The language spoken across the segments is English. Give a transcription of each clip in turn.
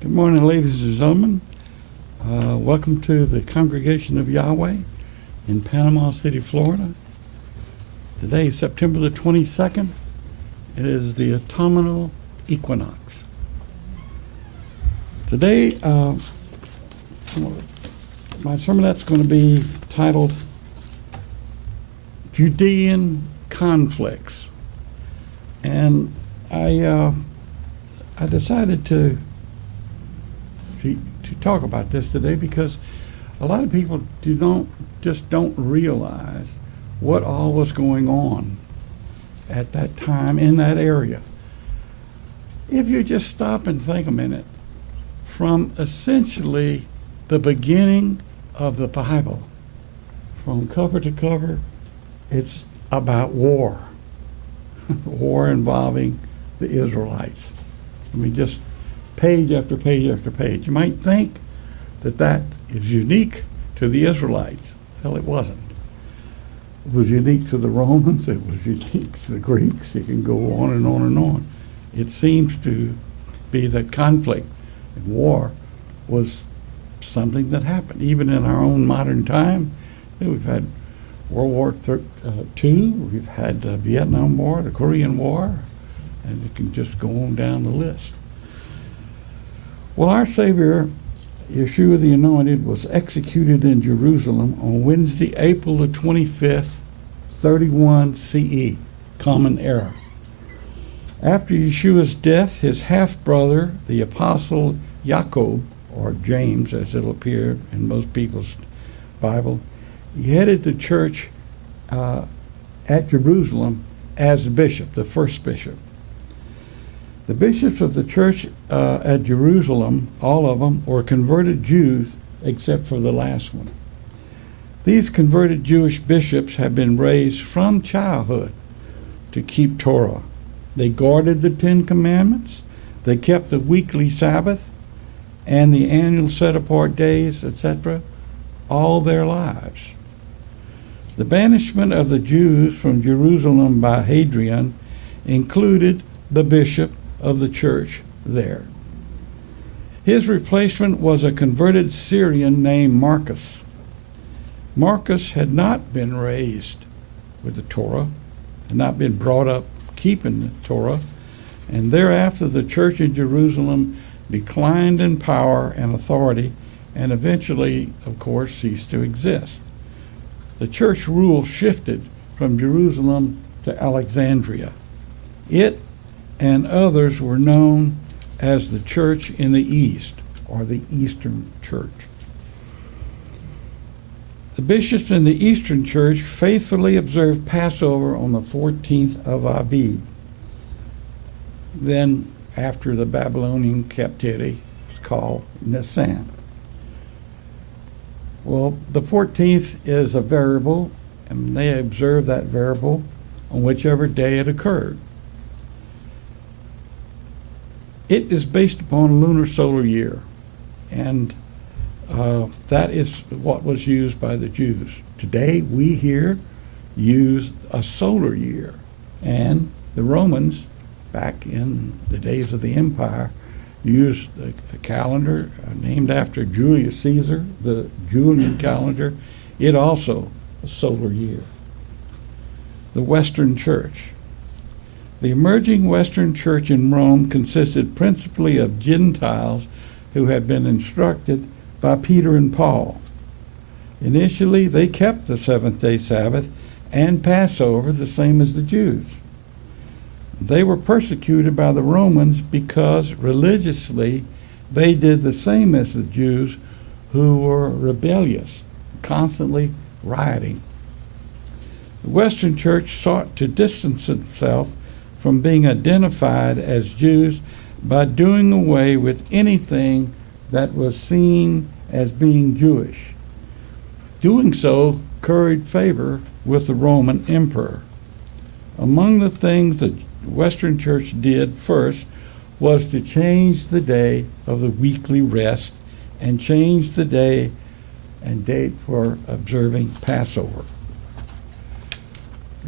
Good morning, ladies and gentlemen. Welcome to the Congregation of Yahweh in Panama City, Florida. Today is September the 22nd. It is the autumnal equinox. Today, my sermonette's going to be titled Judean Conflicts. And I decided to talk about this today because a lot of people don't realize what all was going on at that time in that area. If you just stop and think a minute, from essentially the beginning of the Bible, from cover to cover, it's about war. War involving the Israelites. I mean, just page after page after page. You might think that is unique to the Israelites. Well, it wasn't. It was unique to the Romans. It was unique to the Greeks. You can go on and on and on. It seems to be that conflict and war was something that happened. Even in our own modern time, we've had World War II, we've had the Vietnam War, the Korean War, and you can just go on down the list. Well, our Savior, Yeshua the Anointed, was executed in Jerusalem on Wednesday, April the 25th, 31 CE, Common Era. After Yeshua's death, his half-brother, the Apostle Jacob, or James as it'll appear in most people's Bible, he headed the church at Jerusalem as the bishop, the first bishop. The bishops of the church at Jerusalem, all of them, were converted Jews except for the last one. These converted Jewish bishops have been raised from childhood to keep Torah. They guarded the Ten Commandments, they kept the weekly Sabbath and the annual set-apart days, etc., all their lives. The banishment of the Jews from Jerusalem by Hadrian included the bishop of the church there. His replacement was a converted Syrian named Marcus. Marcus had not been raised with the Torah, had not been brought up keeping the Torah, and thereafter the church in Jerusalem declined in power and authority and eventually, of course, ceased to exist. The church rule shifted from Jerusalem to Alexandria. It and others were known as the Church in the East, or the Eastern Church. The bishops in the Eastern Church faithfully observed Passover on the 14th of Abib. Then, after the Babylonian captivity, it's called Nisan. Well, the 14th is a variable, and they observe that variable on whichever day it occurred. It is based upon a lunar solar year, and that is what was used by the Jews. Today, we here use a solar year, and the Romans, back in the days of the empire, used a calendar named after Julius Caesar, the Julian calendar. It also a solar year. The Western Church. The emerging Western Church in Rome consisted principally of Gentiles who had been instructed by Peter and Paul. Initially, they kept the seventh-day Sabbath and Passover the same as the Jews. They were persecuted by the Romans because religiously they did the same as the Jews, who were rebellious, constantly rioting. The Western Church sought to distance itself from being identified as Jews by doing away with anything that was seen as being Jewish. Doing so curried favor with the Roman emperor. Among the things the Western Church did first was to change the day of the weekly rest and change the day and date for observing Passover.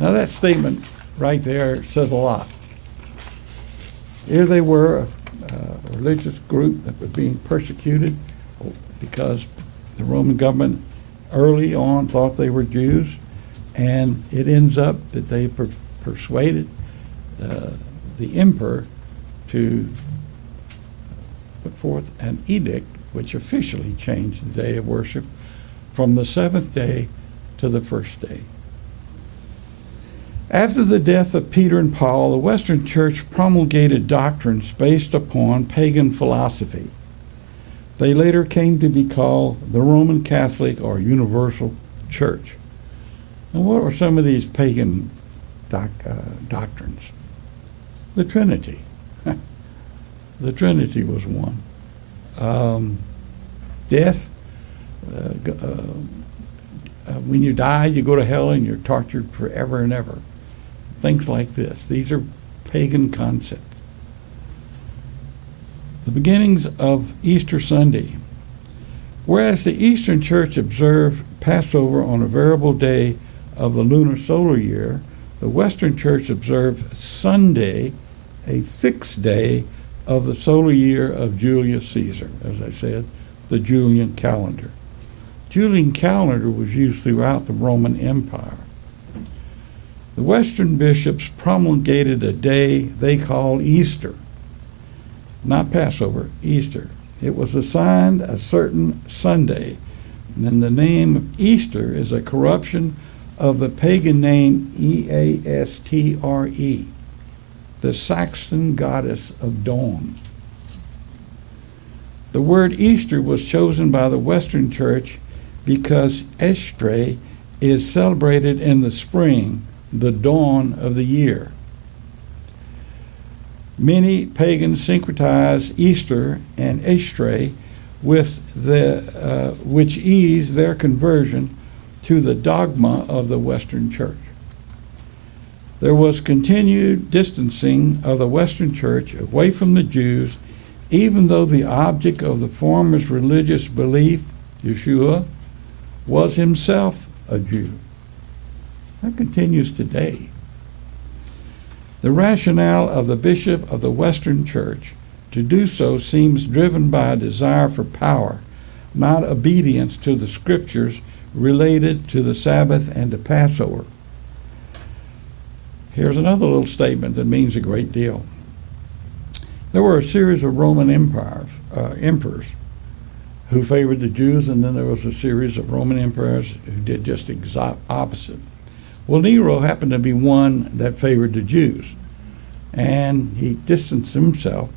Now that statement right there says a lot. Here they were, religious group that was being persecuted because the Roman government early on thought they were Jews, and it ends up that they persuaded the emperor to put forth an edict which officially changed the day of worship from the seventh day to the first day. After the death of Peter and Paul, the Western Church promulgated doctrines based upon pagan philosophy. They later came to be called the Roman Catholic or Universal Church. And what were some of these pagan doctrines? The Trinity. The Trinity was one. Death. When you die, you go to hell and you're tortured forever and ever. Things like this. These are pagan concepts. The beginnings of Easter Sunday. Whereas the Eastern Church observed Passover on a variable day of the lunar solar year, the Western Church observed Sunday, a fixed day of the solar year of Julius Caesar, as I said, the Julian calendar. Julian calendar was used throughout the Roman Empire. The Western bishops promulgated a day they called Easter, not Passover, Easter. It was assigned a certain Sunday, and the name of Easter is a corruption of the pagan name Eastre, the Saxon goddess of dawn. The word Easter was chosen by the Western Church because Estre is celebrated in the spring, the dawn of the year. Many pagans syncretize Easter and Estre with which ease their conversion to the dogma of the Western Church. There was continued distancing of the Western Church away from the Jews, even though the object of the former's religious belief, Yeshua, was himself a Jew. That continues today. The rationale of the bishop of the Western Church to do so seems driven by a desire for power, not obedience to the scriptures related to the Sabbath and to Passover. Here's another little statement that means a great deal. There were a series of Roman emperors who favored the Jews, and then there was a series of Roman emperors who did just the exact opposite. Well, Nero happened to be one that favored the Jews, and he distanced himself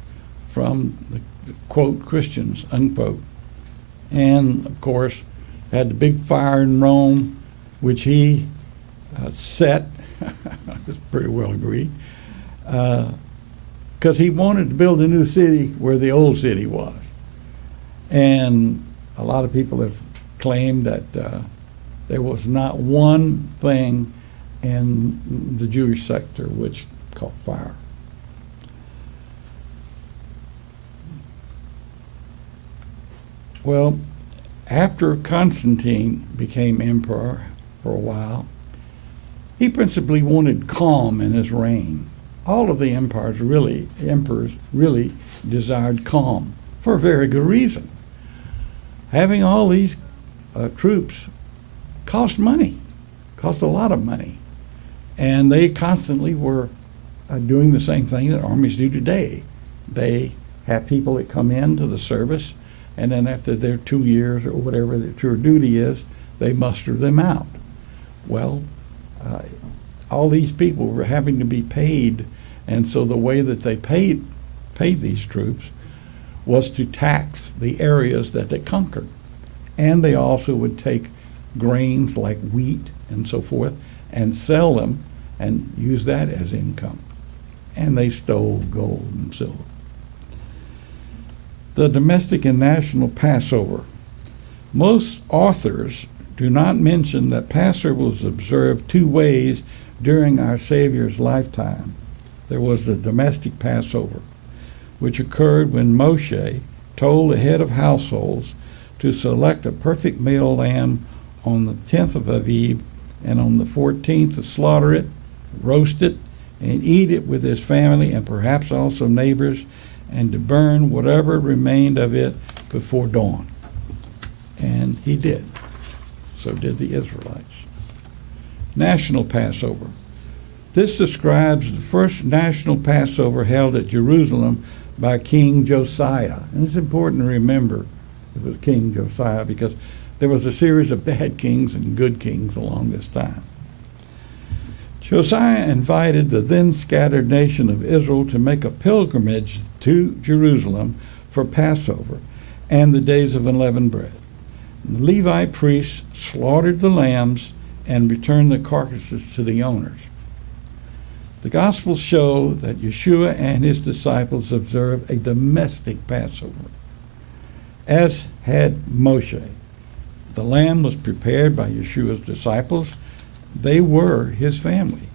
from the quote Christians, unquote. And of course, had the big fire in Rome, which he set. It's pretty well agreed, because he wanted to build a new city where the old city was. And a lot of people have claimed that there was not one thing in the Jewish sector which caught fire. Well, after Constantine became emperor for a while, he principally wanted calm in his reign. All of the emperors really desired calm for a very good reason. Having all these troops cost money, cost a lot of money. And they constantly were doing the same thing that armies do today. They have people that come into the service, and then after their 2 years or whatever their tour duty is, they muster them out. Well, all these people were having to be paid, and so the way that they paid these troops was to tax the areas that they conquered. And they also would take grains like wheat and so forth and sell them and use that as income. And they stole gold and silver. The domestic and national Passover. Most authors do not mention that Passover was observed two ways during our Savior's lifetime. There was the domestic Passover, which occurred when Moshe told the head of households to select a perfect male lamb on the 10th of Aviv, and on the 14th to slaughter it, roast it, and eat it with his family and perhaps also neighbors, and to burn whatever remained of it before dawn. And he did. So did the Israelites. National Passover. This describes the first national Passover held at Jerusalem by King Josiah. And it's important to remember it was King Josiah because there was a series of bad kings and good kings along this time. Josiah invited the then scattered nation of Israel to make a pilgrimage to Jerusalem for Passover and the days of unleavened bread. The Levite priests slaughtered the lambs and returned the carcasses to the owners. The Gospels show that Yeshua and his disciples observed a domestic Passover, as had Moshe. The lamb was prepared by Yeshua's disciples. They were his family.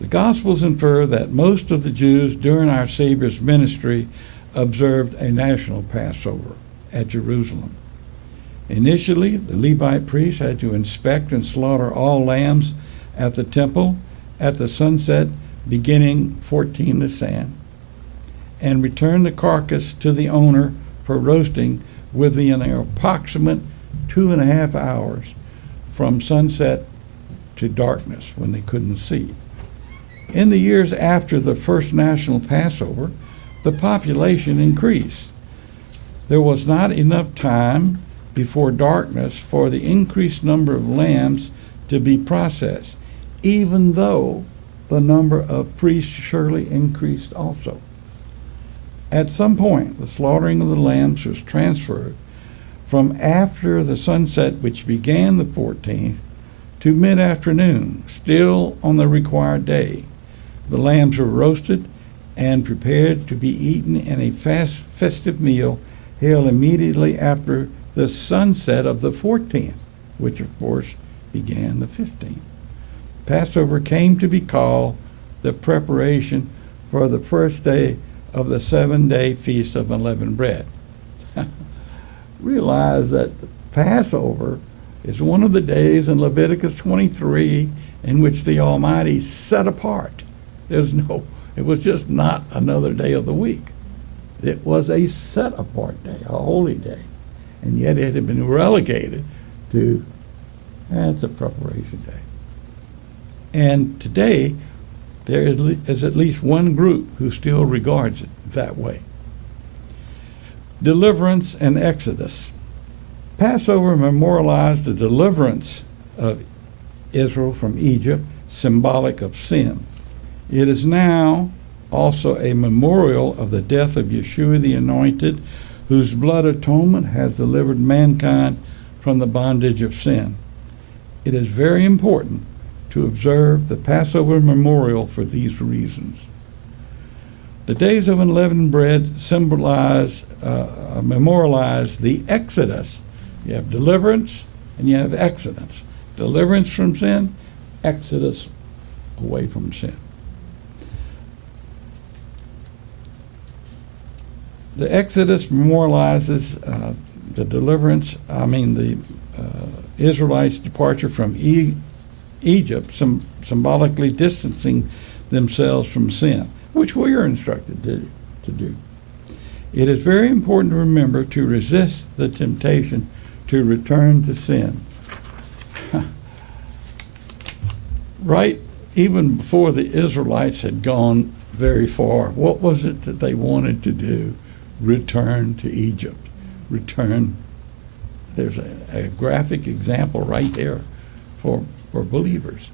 The Gospels infer that most of the Jews during our Savior's ministry observed a national Passover at Jerusalem. Initially, the Levite priests had to inspect and slaughter all lambs at the temple at the sunset beginning 14 Nisan, and return the carcass to the owner for roasting within an approximate 2.5 hours from sunset to darkness when they couldn't see. In the years after the first national Passover, the population increased. There was not enough time before darkness for the increased number of lambs to be processed, even though the number of priests surely increased also. At some point, the slaughtering of the lambs was transferred from after the sunset, which began the 14th, to mid-afternoon, still on the required day. The lambs were roasted and prepared to be eaten in a festive meal held immediately after the sunset of the 14th, which of course began the 15th. Passover came to be called the preparation for the first day of the 7-day feast of unleavened bread. Realize that the Passover is one of the days in Leviticus 23 in which the Almighty set apart. It was just not another day of the week. It was a set apart day, a holy day. And yet it had been relegated to, it's a preparation day. And today, there is at least one group who still regards it that way. Deliverance and Exodus. Passover memorialized the deliverance of Israel from Egypt, symbolic of sin. It is now also a memorial of the death of Yeshua the Anointed, whose blood atonement has delivered mankind from the bondage of sin. It is very important to observe the Passover memorial for these reasons. The days of unleavened bread memorialize the Exodus. You have deliverance and you have exodus. Deliverance from sin, exodus away from sin. The Exodus memorializes the Israelites' departure from Egypt, symbolically distancing themselves from sin, which we are instructed to do. It is very important to remember to resist the temptation to return to sin. Right, even before the Israelites had gone very far, what was it that they wanted to do? Return to Egypt. Return. There's a graphic example right there for believers.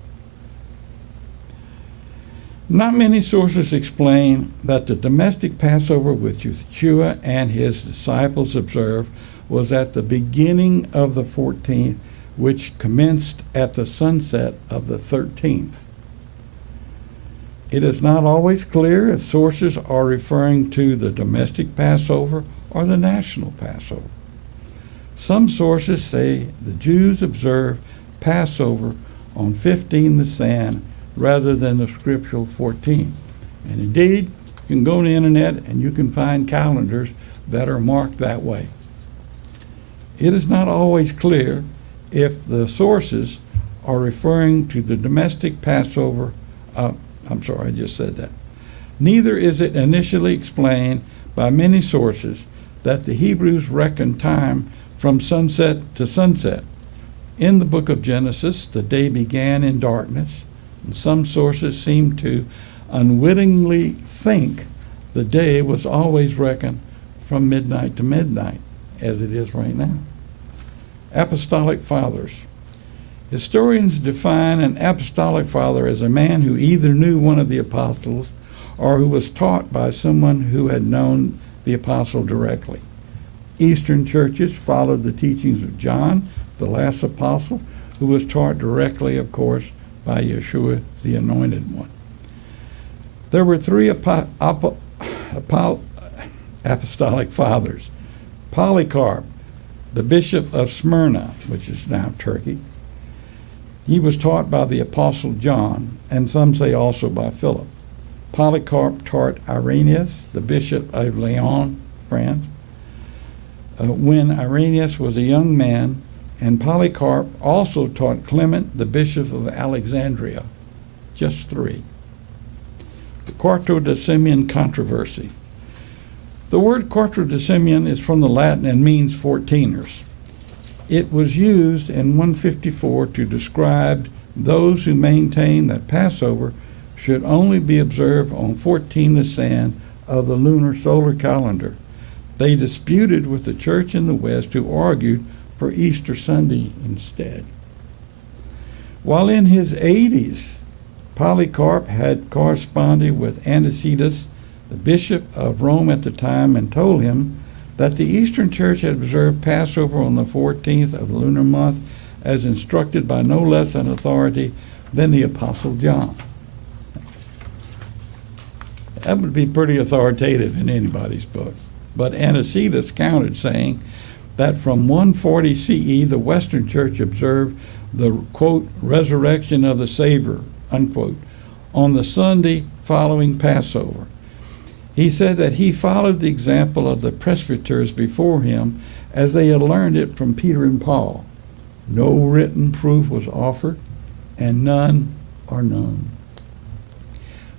Not many sources explain that the domestic Passover which Yeshua and his disciples observed was at the beginning of the 14th, which commenced at the sunset of the 13th. It is not always clear if sources are referring to the domestic Passover or the national Passover. Some sources say the Jews observed Passover on 15 Nisan rather than the scriptural 14. And indeed, you can go on the internet and you can find calendars that are marked that way. It is not always clear if the sources are referring to the domestic Passover. Neither is it initially explained by many sources that the Hebrews reckoned time from sunset to sunset. In the book of Genesis, the day began in darkness, and some sources seem to unwittingly think the day was always reckoned from midnight to midnight, as it is right now. Apostolic fathers. Historians define an apostolic father as a man who either knew one of the apostles or who was taught by someone who had known the apostle directly. Eastern churches followed the teachings of John, the last apostle, who was taught directly, of course, by Yeshua, the Anointed One. There were three apostolic fathers. Polycarp, the bishop of Smyrna, which is now Turkey. He was taught by the apostle John, and some say also by Philip. Polycarp taught Irenaeus, the bishop of Lyon, France, when Irenaeus was a young man, and Polycarp also taught Clement, the bishop of Alexandria. Just three. The Quartodecimian controversy. The word quartodecimian is from the Latin and means 14ers. It was used in 154 to describe those who maintained that Passover should only be observed on 14 Nisan of the lunar solar calendar. They disputed with the church in the West, who argued for Easter Sunday instead. While in his 80s, Polycarp had corresponded with Anicetus, the bishop of Rome at the time, and told him that the Eastern Church had observed Passover on the 14th of the lunar month as instructed by no less an authority than the Apostle John. That would be pretty authoritative in anybody's book. But Anicetus countered, saying that from 140 CE, the Western Church observed the, quote, resurrection of the Savior, unquote, on the Sunday following Passover. He said that he followed the example of the presbyters before him as they had learned it from Peter and Paul. No written proof was offered, and none are known.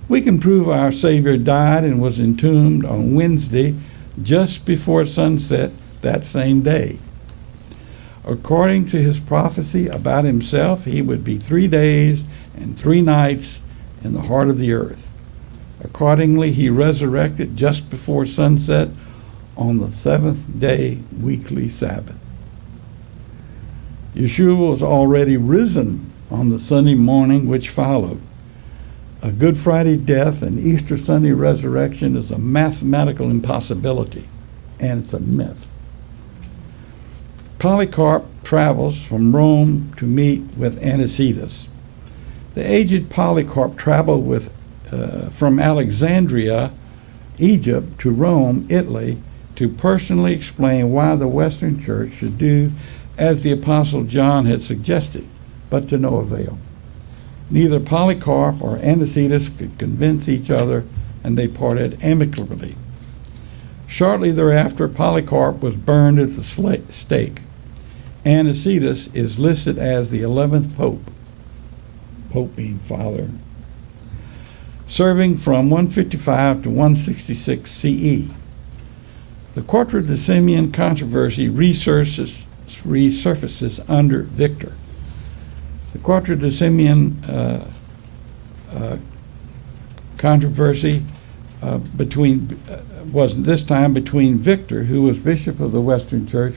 We can prove our Savior died and was entombed on Wednesday just before sunset that same day. According to his prophecy about himself, he would be 3 days and 3 nights in the heart of the earth. Accordingly, he resurrected just before sunset on the 7th-day weekly Sabbath. Yeshua was already risen on the Sunday morning which followed. A Good Friday death and Easter Sunday resurrection is a mathematical impossibility, and it's a myth. Polycarp travels from Rome to meet with Anicetus. The aged Polycarp traveled from Alexandria, Egypt, to Rome, Italy, to personally explain why the Western Church should do as the Apostle John had suggested, but to no avail. Neither Polycarp or Anicetus could convince each other, and they parted amicably. Shortly thereafter, Polycarp was burned at the stake. Anicetus is listed as the 11th pope, pope being father, serving from 155 to 166 CE. The Quartodecimian controversy resurfaces under Victor. The Quartodecimian controversy was this time between Victor, who was bishop of the Western Church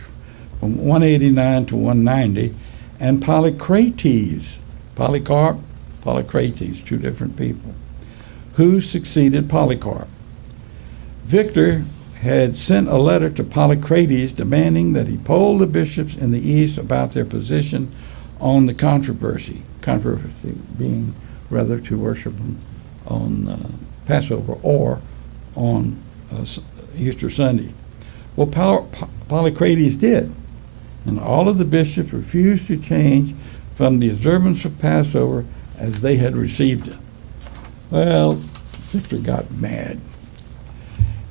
from 189 to 190, and Polycrates, Polycarp, Polycrates, two different people, who succeeded Polycarp. Victor had sent a letter to Polycrates demanding that he poll the bishops in the East about their position on the controversy being whether to worship on Passover or on Easter Sunday. Well, Polycrates did, and all of the bishops refused to change from the observance of Passover as they had received it. Well, Victor got mad,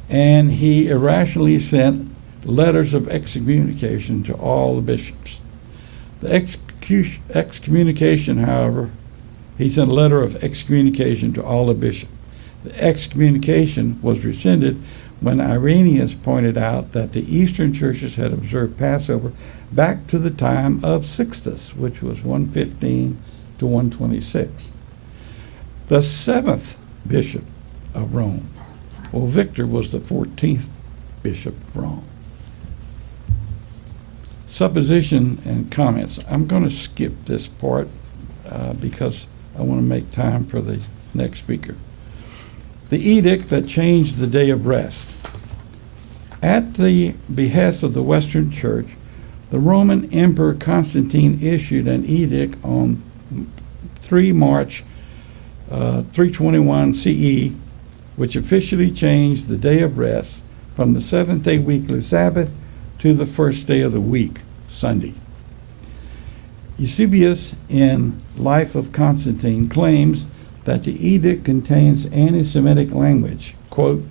and he irrationally sent letters of excommunication to all the bishops. The excommunication, however, he sent a letter of excommunication to all the bishops. The excommunication was rescinded when Irenaeus pointed out that the Eastern churches had observed Passover back to the time of Sixtus, which was 115 to 126. The seventh bishop of Rome, well, Victor was the 14th bishop of Rome. Supposition and comments. I'm going to skip this part because I want to make time for the next speaker. The edict that changed the day of rest. At the behest of the Western Church, the Roman Emperor Constantine issued an edict on 3 March 321 CE, which officially changed the day of rest from the seventh-day weekly Sabbath to the first day of the week, Sunday. Eusebius, in Life of Constantine, claims that the edict contains anti-Semitic language, quote,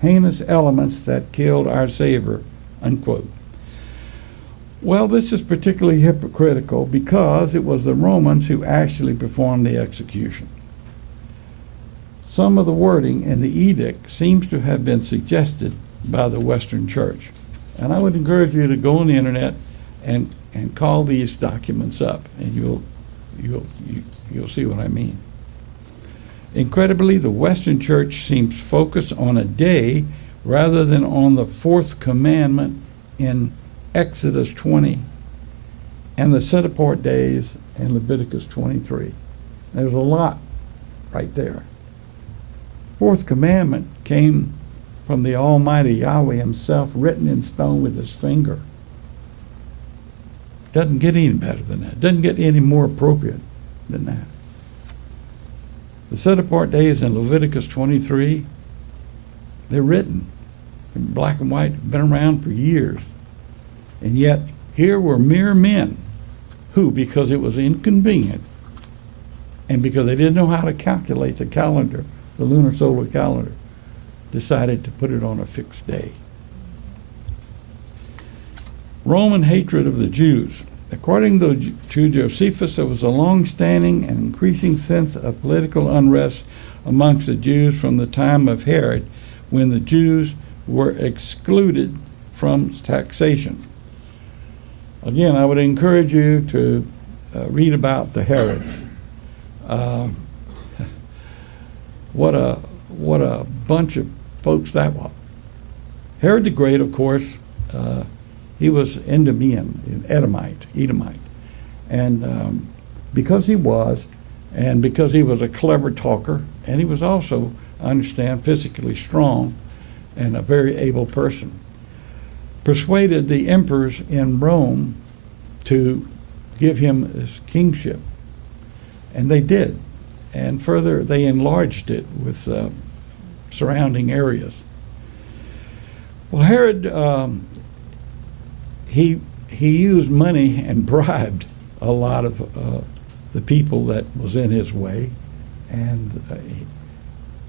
heinous elements that killed our Savior, unquote. Well, this is particularly hypocritical because it was the Romans who actually performed the execution. Some of the wording in the edict seems to have been suggested by the Western Church. And I would encourage you to go on the internet and call these documents up, and you'll see what I mean. Incredibly, the Western Church seems focused on a day rather than on the fourth commandment in Exodus 20 and the set-apart days in Leviticus 23. There's a lot right there. Fourth commandment came from the Almighty Yahweh himself, written in stone with his finger. Doesn't get any better than that. Doesn't get any more appropriate than that. The set-apart days in Leviticus 23, they're written in black and white, been around for years. And yet, here were mere men who, because it was inconvenient, and because they didn't know how to calculate the calendar, the lunar solar calendar, decided to put it on a fixed day. Roman hatred of the Jews. According to Josephus, there was a long-standing and increasing sense of political unrest amongst the Jews from the time of Herod, when the Jews were excluded from taxation. Again, I would encourage you to read about the Herods. What a bunch of folks that was. Herod the Great, of course, he was Edomian, Edomite. And because he was a clever talker, and he was also, I understand, physically strong and a very able person, persuaded the emperors in Rome to give him his kingship. And they did. And further, they enlarged it with surrounding areas. Well, Herod, he used money and bribed a lot of the people that was in his way, and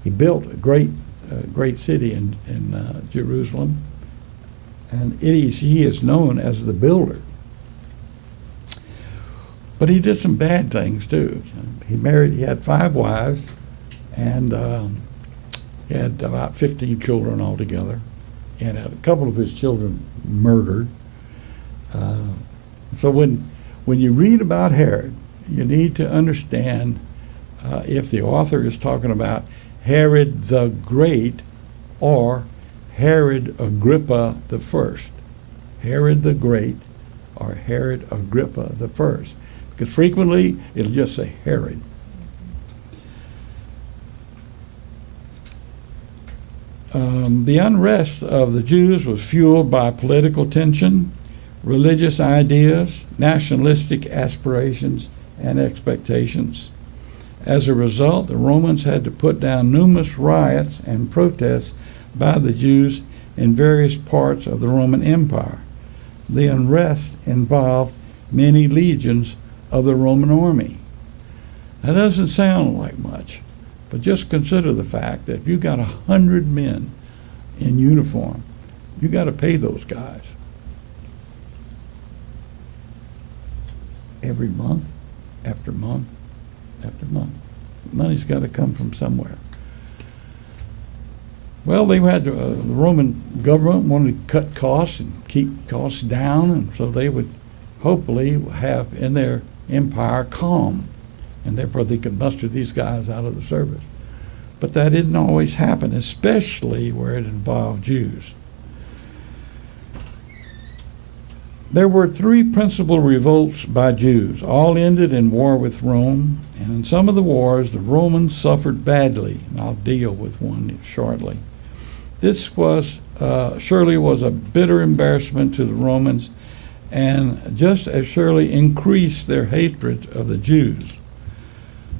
he built a great city in Jerusalem, and he is known as the builder. But he did some bad things too. He had 5 wives, and he had about 15 children altogether, and had a couple of his children murdered. So when you read about Herod, you need to understand if the author is talking about Herod the Great or Herod Agrippa the First. Herod the Great or Herod Agrippa the First. Because frequently it'll just say Herod. The unrest of the Jews was fueled by political tension, religious ideas, nationalistic aspirations, and expectations. As a result, the Romans had to put down numerous riots and protests by the Jews in various parts of the Roman Empire. The unrest involved many legions of the Roman army. That doesn't sound like much, but just consider the fact that if you got 100 men in uniform, you got to pay those guys every month after month after month. Money's got to come from somewhere. Well, they had the Roman government wanted to cut costs and keep costs down, and so they would hopefully have in their empire calm, and therefore they could muster these guys out of the service. But that didn't always happen, especially where it involved Jews. There were three principal revolts by Jews. All ended in war with Rome, and in some of the wars the Romans suffered badly, and I'll deal with one shortly. This was surely was a bitter embarrassment to the Romans, and just as surely increased their hatred of the Jews.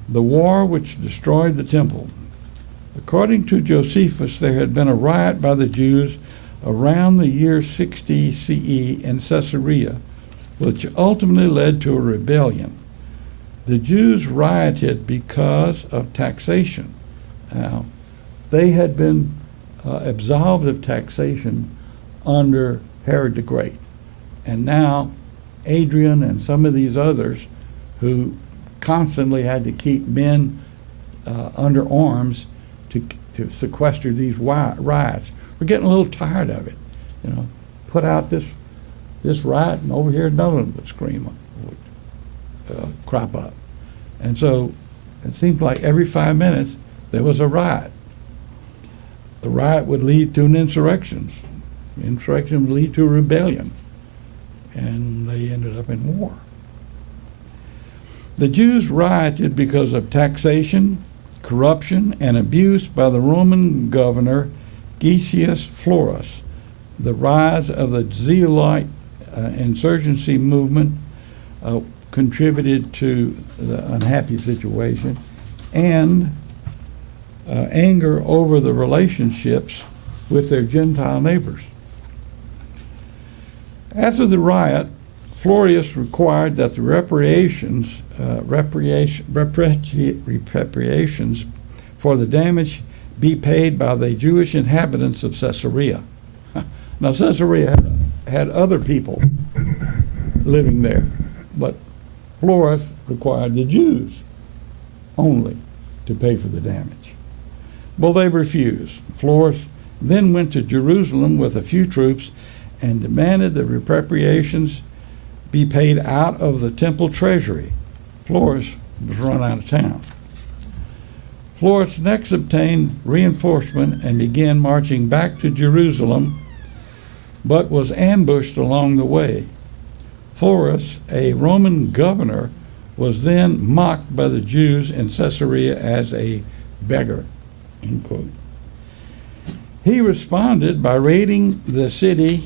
The war which destroyed the temple. According to Josephus, there had been a riot by the Jews around the year 60 CE in Caesarea, which ultimately led to a rebellion. The Jews rioted because of taxation. Now, they had been absolved of taxation under Herod the Great. And now Adrian and some of these others who constantly had to keep men under arms to sequester these riots. We're getting a little tired of it. You know, put out this riot, and over here another one would scream, would crop up. And so it seems like every 5 minutes there was a riot. The riot would lead to an insurrection. The insurrection would lead to a rebellion. And they ended up in war. The Jews rioted because of taxation, corruption, and abuse by the Roman governor Gaius Florus. The rise of the Zealot insurgency movement contributed to the unhappy situation, and anger over the relationships with their Gentile neighbors. After the riot, Florus required that the reparations for the damage be paid by the Jewish inhabitants of Caesarea. Now, Caesarea had other people living there, but Florus required the Jews only to pay for the damage. Well, they refused. Florus then went to Jerusalem with a few troops and demanded the reparations be paid out of the temple treasury. Florus was run out of town. Florus next obtained reinforcement and began marching back to Jerusalem, but was ambushed along the way. Florus, a Roman governor, was then mocked by the Jews in Caesarea as a beggar, end quote. He responded by raiding the city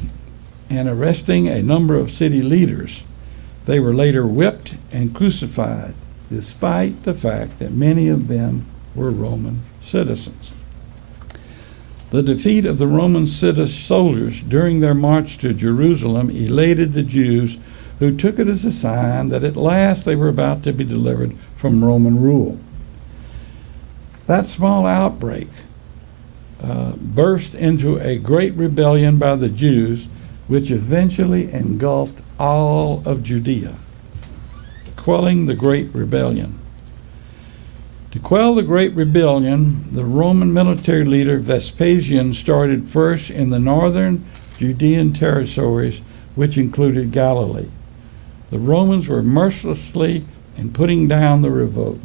and arresting a number of city leaders. They were later whipped and crucified, despite the fact that many of them were Roman citizens. The defeat of the Roman soldiers during their march to Jerusalem elated the Jews, who took it as a sign that at last they were about to be delivered from Roman rule. That small outbreak burst into a great rebellion by the Jews, which eventually engulfed all of Judea, quelling the Great Rebellion. To quell the Great Rebellion, the Roman military leader Vespasian started first in the northern Judean territories, which included Galilee. The Romans were merciless in putting down the revolt.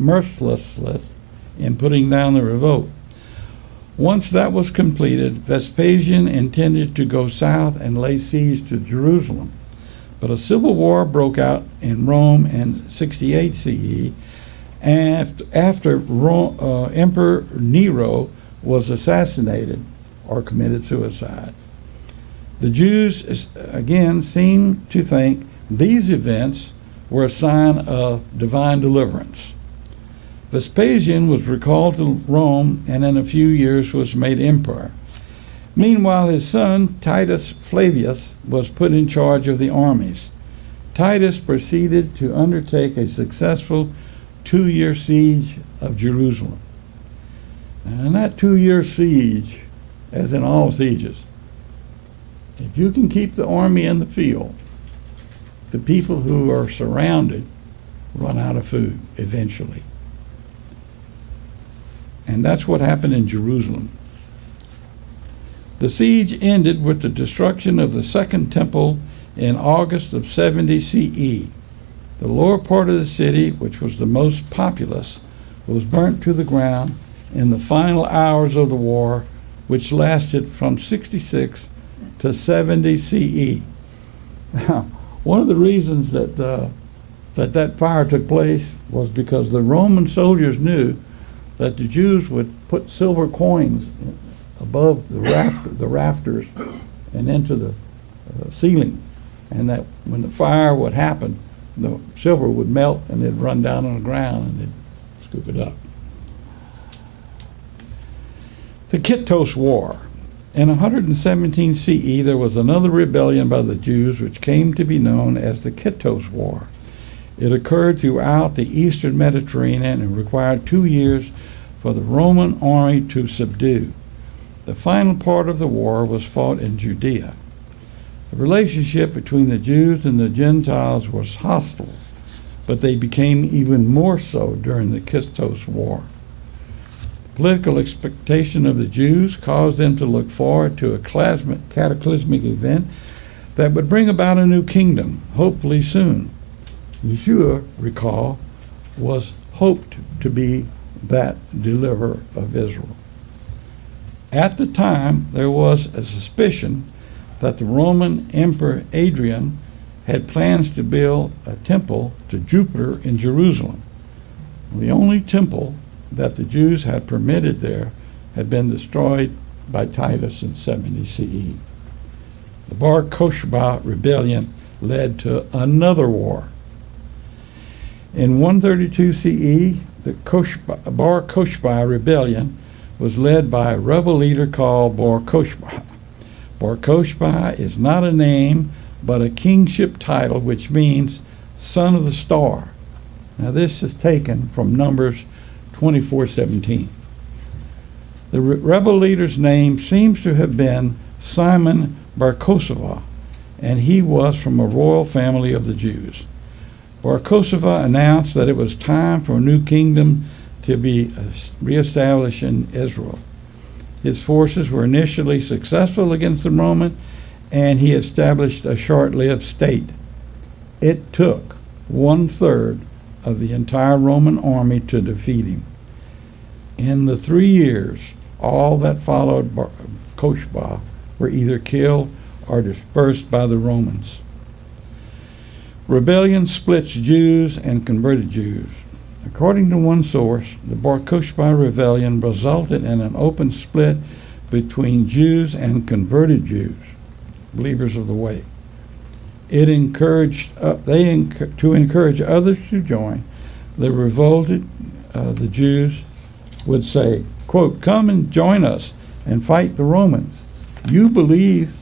Once that was completed, Vespasian intended to go south and lay siege to Jerusalem. But a civil war broke out in Rome in 68 CE, and after Emperor Nero was assassinated or committed suicide. The Jews again seemed to think these events were a sign of divine deliverance. Vespasian was recalled to Rome and in a few years was made emperor. Meanwhile, his son, Titus Flavius, was put in charge of the armies. Titus proceeded to undertake a successful 2-year siege of Jerusalem. And that 2-year siege, as in all sieges, if you can keep the army in the field, the people who are surrounded run out of food eventually. And that's what happened in Jerusalem. The siege ended with the destruction of the Second Temple in August of 70 CE. The lower part of the city, which was the most populous, was burnt to the ground in the final hours of the war, which lasted from 66 to 70 CE. Now, one of the reasons that fire took place was because the Roman soldiers knew that the Jews would put silver coins above the rafters and into the ceiling, and that when the fire would happen, the silver would melt and it'd run down on the ground and they'd scoop it up. The Kittos War. In 117 CE, there was another rebellion by the Jews which came to be known as the Kittos War. It occurred throughout the eastern Mediterranean and required 2 years for the Roman army to subdue. The final part of the war was fought in Judea. The relationship between the Jews and the Gentiles was hostile, but they became even more so during the Kittos War. The political expectation of the Jews caused them to look forward to a cataclysmic event that would bring about a new kingdom, hopefully soon. Yeshua, recall, was hoped to be that deliverer of Israel. At the time, there was a suspicion that the Roman Emperor Adrian had plans to build a temple to Jupiter in Jerusalem. The only temple that the Jews had permitted there had been destroyed by Titus in 70 CE. The Bar Kokhba rebellion led to another war. In 132 CE, the Bar Kokhba rebellion was led by a rebel leader called Bar Kokhba. Bar Kokhba is not a name, but a kingship title, which means son of the star. Now this is taken from Numbers 24:17. The rebel leader's name seems to have been Simon Bar Kokhba, and he was from a royal family of the Jews. Bar Kokhba announced that it was time for a new kingdom to be reestablished in Israel. His forces were initially successful against the Roman, and he established a short-lived state. It took 1/3 of the entire Roman army to defeat him. In the 3 years, all that followed Bar Kokhba were either killed or dispersed by the Romans. Rebellion splits Jews and converted Jews. According to one source, the Bar Kokhba rebellion resulted in an open split between Jews and converted Jews, believers of the way. It encouraged to encourage others to join. The revolted, the Jews would say, quote, "Come and join us and fight the Romans. You believe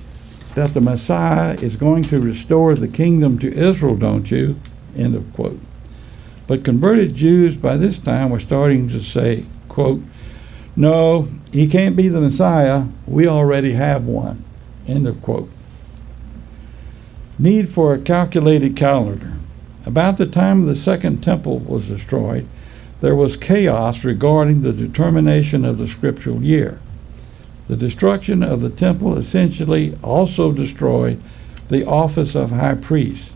that the Messiah is going to restore the kingdom to Israel, don't you?" End of quote. But converted Jews by this time were starting to say, quote, "No, he can't be the Messiah. We already have one." End of quote. Need for a calculated calendar. About the time the Second Temple was destroyed, there was chaos regarding the determination of the scriptural year. The destruction of the temple essentially also destroyed the office of high priest.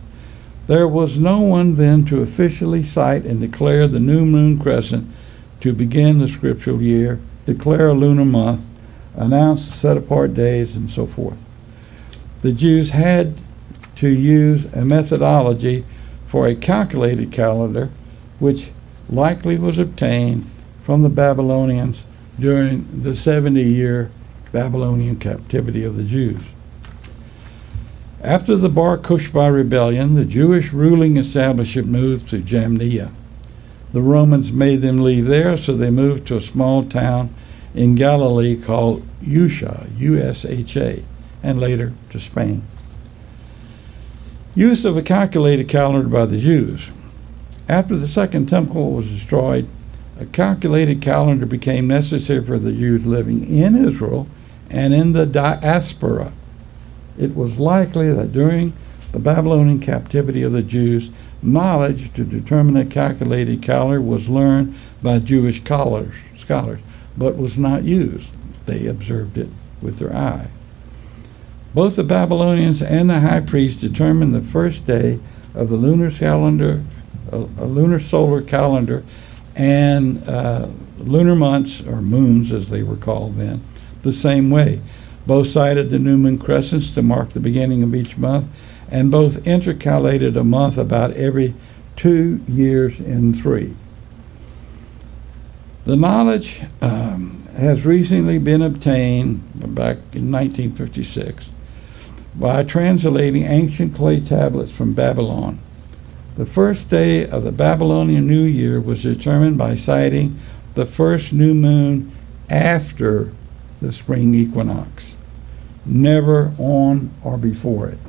There was no one then to officially cite and declare the new moon crescent to begin the scriptural year, declare a lunar month, announce set-apart days, and so forth. The Jews had to use a methodology for a calculated calendar, which likely was obtained from the Babylonians during the 70-year Babylonian captivity of the Jews. After the Bar Kokhba rebellion, the Jewish ruling establishment moved to Jamnia. The Romans made them leave there, so they moved to a small town in Galilee called Usha, U-S-H-A, and later to Spain. Use of a calculated calendar by the Jews. After the Second Temple was destroyed, a calculated calendar became necessary for the Jews living in Israel and in the diaspora. It was likely that during the Babylonian captivity of the Jews, knowledge to determine a calculated calendar was learned by Jewish scholars, but was not used. They observed it with their eye. Both the Babylonians and the high priest determined the first day of the lunar calendar, lunar solar calendar, and lunar months, or moons as they were called then, the same way. Both cited the new moon crescents to mark the beginning of each month, and both intercalated a month about every 2 years in 3. The knowledge has recently been obtained back in 1956 by translating ancient clay tablets from Babylon. The first day of the Babylonian New Year was determined by citing the first new moon after the spring equinox, never on or before it.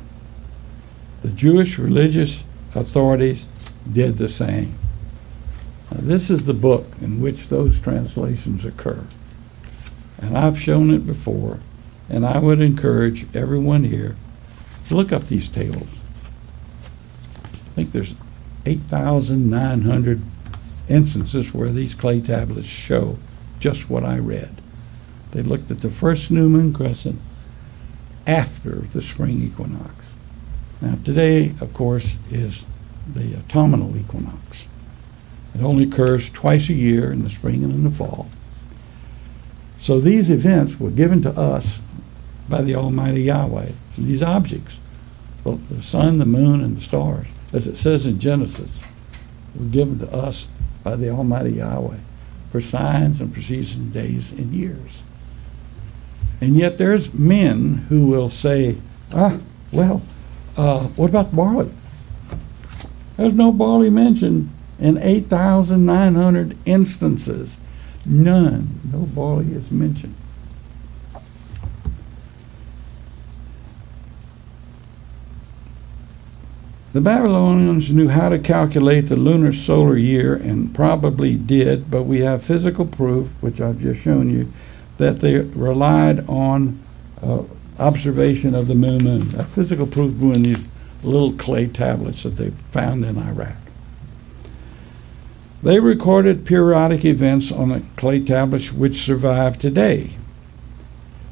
The Jewish religious authorities did the same. Now, this is the book in which those translations occur. And I've shown it before, and I would encourage everyone here to look up these tables. I think there's 8,900 instances where these clay tablets show just what I read. They looked at the first new moon crescent after the spring equinox. Now today, of course, is the autumnal equinox. It only occurs twice a year, in the spring and in the fall. So these events were given to us by the Almighty Yahweh. These objects, the sun, the moon, and the stars, as it says in Genesis, were given to us by the Almighty Yahweh for signs and for seasons, days, and years. And yet there's men who will say, what about barley? There's no barley mentioned in 8,900 instances. None. No barley is mentioned. The Babylonians knew how to calculate the lunar solar year, and probably did, but we have physical proof, which I've just shown you, that they relied on observation of the new moon. That physical proof grew in these little clay tablets that they found in Iraq. They recorded periodic events on the clay tablets which survive today.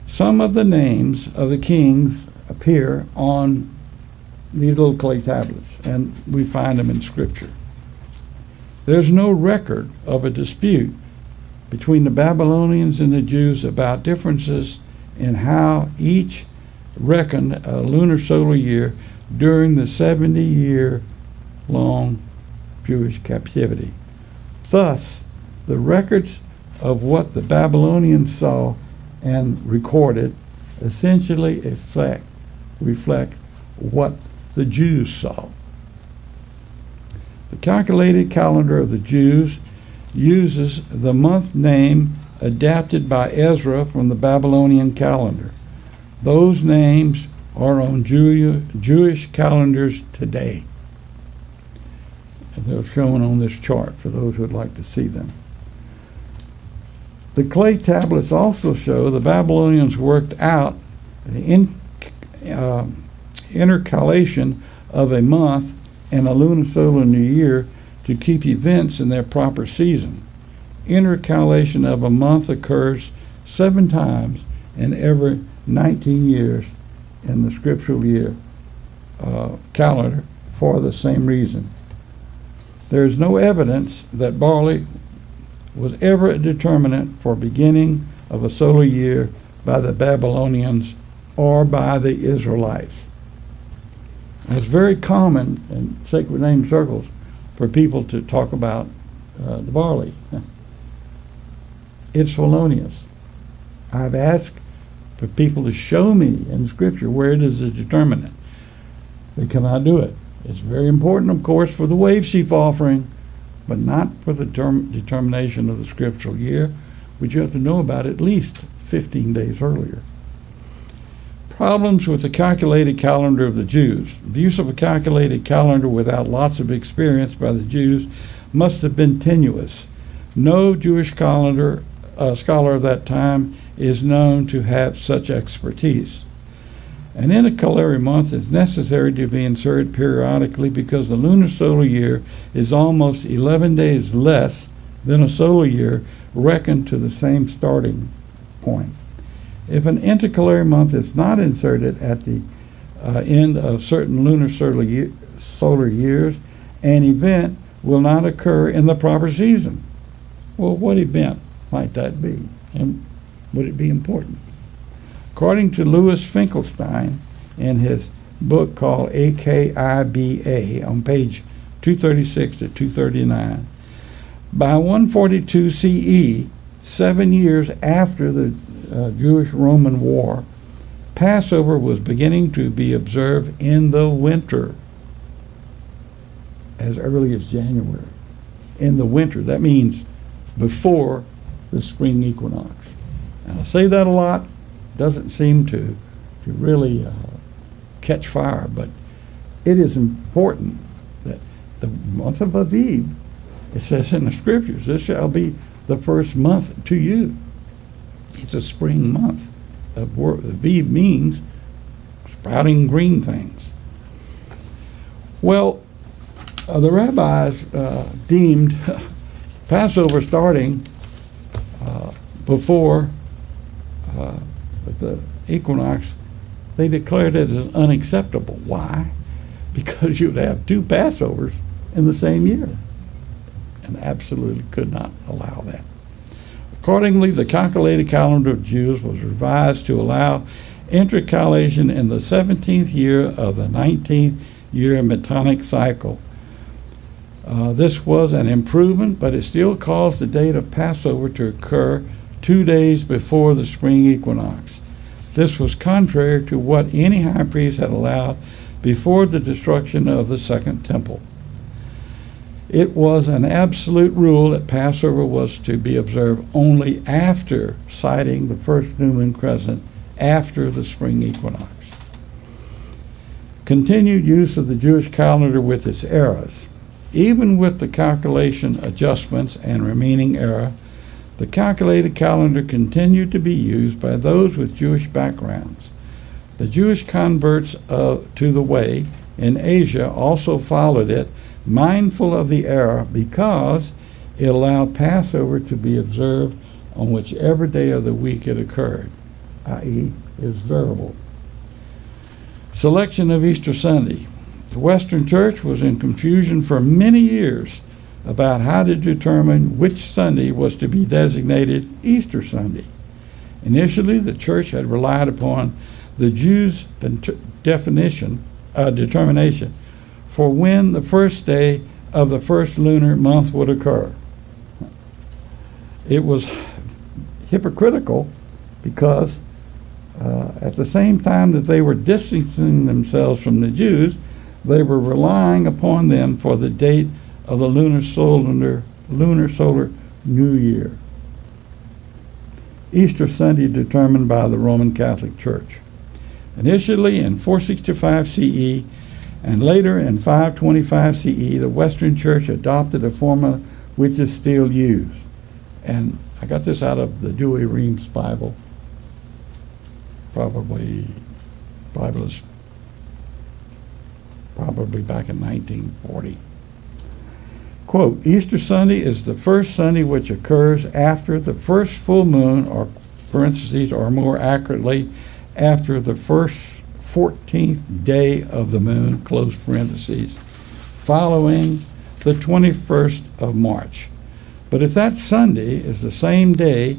Some of the names of the kings appear on these little clay tablets, and we find them in Scripture. There's no record of a dispute between the Babylonians and the Jews about differences in how each reckoned a lunar solar year during the 70-year-long Jewish captivity. Thus, the records of what the Babylonians saw and recorded essentially reflect what the Jews saw. The calculated calendar of the Jews uses the month name adapted by Ezra from the Babylonian calendar. Those names are on Jewish calendars today. And they're shown on this chart for those who would like to see them. The clay tablets also show the Babylonians worked out an intercalation of a month and a lunisolar new year to keep events in their proper season. Intercalation of a month occurs 7 times in every 19 years in the scriptural year calendar for the same reason. There is no evidence that barley was ever a determinant for beginning of a solar year by the Babylonians or by the Israelites. It's very common in sacred name circles for people to talk about the barley. It's felonious. I've asked for people to show me in Scripture where it is a determinant. They cannot do it. It's very important, of course, for the wave sheaf offering, but not for the determination of the scriptural year, which you have to know about at least 15 days earlier. Problems with the calculated calendar of the Jews. The use of a calculated calendar without lots of experience by the Jews must have been tenuous. No Jewish scholar of that time is known to have such expertise. An intercalary month is necessary to be inserted periodically because the lunar solar year is almost 11 days less than a solar year reckoned to the same starting point. If an intercalary month is not inserted at the end of certain lunar solar years, an event will not occur in the proper season. Well, what event might that be? And would it be important? According to Louis Finkelstein in his book called AKIBA on page 236 to 239, by 142 CE, 7 years after the Jewish-Roman War, Passover was beginning to be observed in the winter, as early as January. In the winter. That means before the spring equinox. And I say that a lot. Doesn't seem to really catch fire, but it is important that the month of Aviv, it says in the scriptures, this shall be the first month to you. It's a spring month. Aviv means sprouting green things. Well, the rabbis deemed Passover starting before the equinox, they declared it as unacceptable. Why? Because you would have 2 Passovers in the same year, and absolutely could not allow that. Accordingly, the calculated calendar of Jews was revised to allow intercalation in the 17th year of the 19th year Metonic cycle. This was an improvement, but it still caused the date of Passover to occur 2 days before the spring equinox. This was contrary to what any high priest had allowed before the destruction of the Second Temple. It was an absolute rule that Passover was to be observed only after sighting the first new moon crescent after the spring equinox. Continued use of the Jewish calendar with its eras. Even with the calculation adjustments and remaining era, the calculated calendar continued to be used by those with Jewish backgrounds. The Jewish converts to the Way in Asia also followed it, mindful of the era, because it allowed Passover to be observed on whichever day of the week it occurred, i.e., is variable. Selection of Easter Sunday. The Western Church was in confusion for many years about how to determine which Sunday was to be designated Easter Sunday. Initially, the Church had relied upon the Jews' determination for when the first day of the first lunar month would occur. It was hypocritical because at the same time that they were distancing themselves from the Jews, they were relying upon them for the date of the lunar solar New Year. Easter Sunday determined by the Roman Catholic Church. Initially in 465 CE and later in 525 CE, the Western Church adopted a formula which is still used. And I got this out of the Dewey Reams Bible. Probably back in 1940. Quote, Easter Sunday is the first Sunday which occurs after the first full moon, or parentheses, or more accurately, after the first 14th day of the moon, close parentheses, following the 21st of March. But if that Sunday is the same day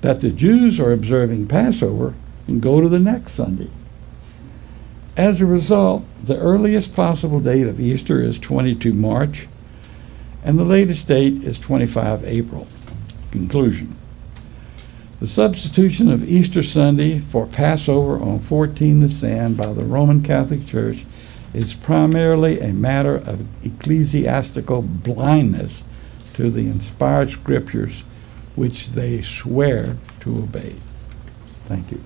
that the Jews are observing Passover, then go to the next Sunday. As a result, the earliest possible date of Easter is 22 March, and the latest date is 25 April. Conclusion. The substitution of Easter Sunday for Passover on 14 Nisan by the Roman Catholic Church is primarily a matter of ecclesiastical blindness to the inspired scriptures which they swear to obey. Thank you.